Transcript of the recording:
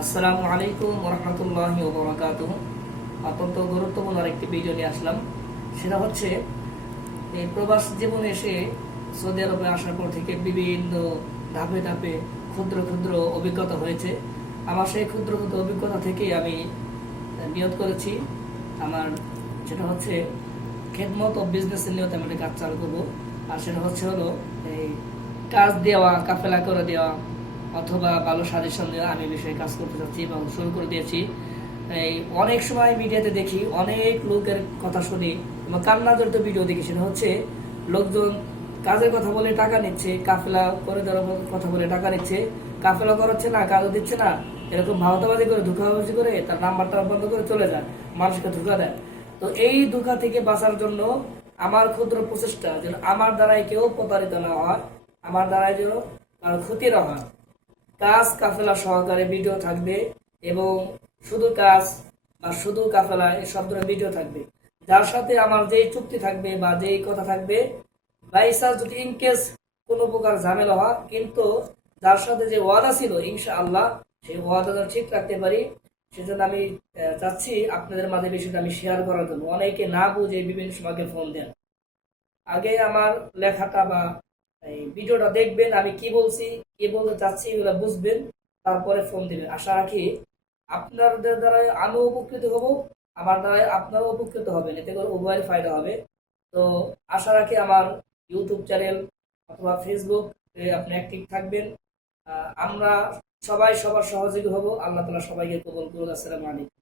আসসালামু আলাইকুম ওরহমতুল্লাহি ওবরাকাতুহু। অত্যন্ত গুরুত্বপূর্ণ আরেকটি ভিডিও নিয়ে আসলাম। সেটা হচ্ছে এই প্রবাস জীবনে এসে সৌদি আরবে আসার পর থেকে বিভিন্ন ধাপে ধাপে ক্ষুদ্র ক্ষুদ্র অভিজ্ঞতা হয়েছে। আমার সেই ক্ষুদ্র ক্ষুদ্র অভিজ্ঞতা থেকে আমি নিয়ত করেছি আমার যেটা হচ্ছে খেদমত ও বিজনেসের নিয়তে আমি একটা কাজ চালু করবো। আর সেটা হলো এই কাজ দেওয়া, কাফেলা করে দেওয়া অথবা ভালো সাজেশন দেওয়া। আমি বিষয়ে কাজ করতে চাচ্ছি এবং শুরু করে দিয়েছি। এই অনেক সময় মিডিয়াতে দেখি, অনেক লোকের কথা শুনি এবং কান্না জড়িত ভিডিও দেখি। সেটা হচ্ছে লোকজন কাজের কথা বলে টাকা নিচ্ছে, কাফেলা করে দেওয়ার কথা বলে টাকা নিচ্ছে, কাফেলা করাচ্ছে না, কাজও দিচ্ছে না, এরকম ভাওতাবাজি করে ধোঁকাবাজি করে তার নাম্বারটা বন্ধ করে চলে যায়, মানুষকে ধোঁকা দেয়। তো এই ধোঁকা থেকে বাঁচার জন্য আমার ক্ষুদ্র প্রচেষ্টা যেন আমার দ্বারাই কেউ প্রতারিত না হয়, আমার দ্বারাই যেন কারো ক্ষতি না হয়। কাজ কাফেলা সহকারে ভিডিও থাকবে এবং শুধু কাজ বা শুধু কাফেলা এসব ধরনের ভিডিও থাকবে। যার সাথে আমার যেই চুক্তি থাকবে বা যেই কথা থাকবে, বাইসাস যদি ইনকেস কোনো প্রকার ঝামেলা হয়, কিন্তু যার সাথে যে ওয়াদা ছিল ইনশাআল্লাহ সেই ওয়াদা যেন ঠিক রাখতে পারি, সেজন্য আমি চাচ্ছি আপনাদের মাঝে বিষয়টা আমি শেয়ার করার জন্য। অনেকে না বুঝে বিভিন্ন সময় ফোন দেন। আগে আমার লেখাটা বা এই ভিডিওটা দেখবেন, আমি কি বলছি, কি বলতে চাচ্ছি এগুলো বুঝবেন, তারপরে ফোন দিবেন। আশা রাখি আপনাদের দ্বারা আমিও উপকৃত হব, আমার দ্বারা আপনারাও উপকৃত হবেন, এতে করে উভয়ের ফায়দা হবে। তো আশা রাখি আমার ইউটিউব চ্যানেল অথবা ফেসবুক আপনি অ্যাক্টিভ থাকবেন। আমরা সবাই সবার সহযোগী হব। আল্লাহ তাআলা সবাইকে কবুল করুন। আসসালামু আলাইকুম।